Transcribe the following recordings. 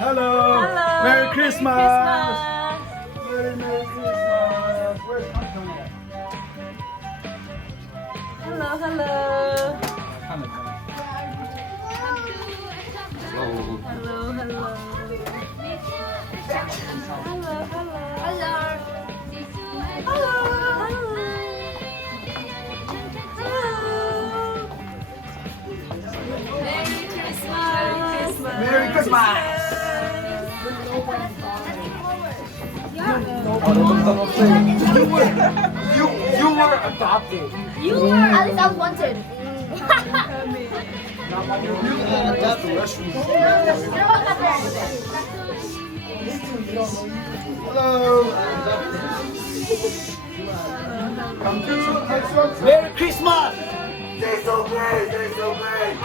Hello. Hello. Merry Christmas. Merry Merry Christmas. Where's Anthony? Hello, hello. Hello, hello. Hello, hello. Hello. Merry Christmas. Merry Christmas. You were adopted. You were at least I was wanted. Hello. Merry Christmas. They're so great. They're so great.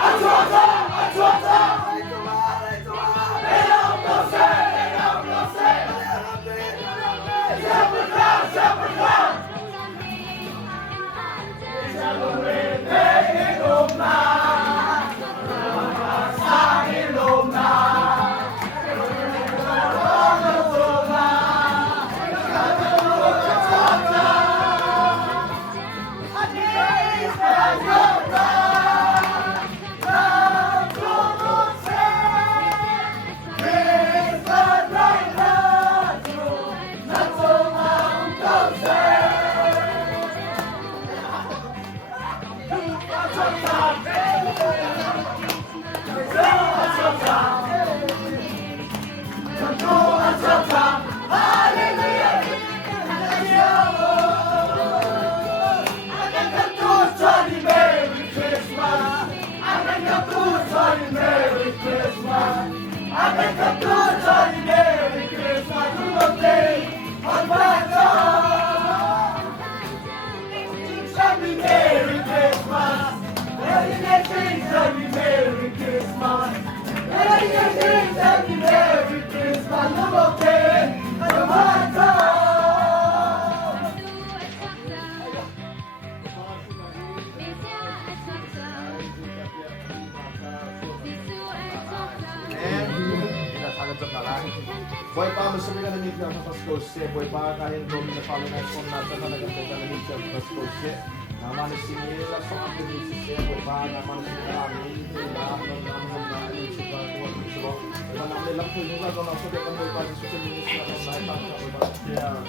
Boy pa, masumi ka namit ka sa Paskosye. Boy pa, kahit doon na pala na kung nasa ka naganda ka namit ka sa Paskosye. Naman na sinila sa mga pinisisye. Boy pa, naman na sinilami. Lahat ng naman na inisip ka kung ano gusto. Boy pa, naman nilang po yung gagawin ako. Boy pa, sa susulinis na kung naipang ka. Boy pa,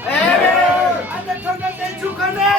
hey! Ano ka na tenchu ka na?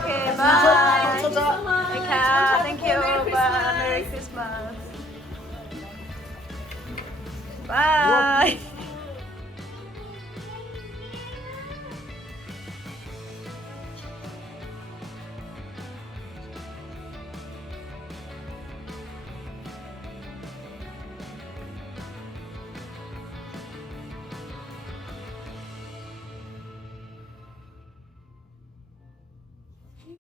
Okay, bye. Thank you. Bye. Merry Christmas. Bye.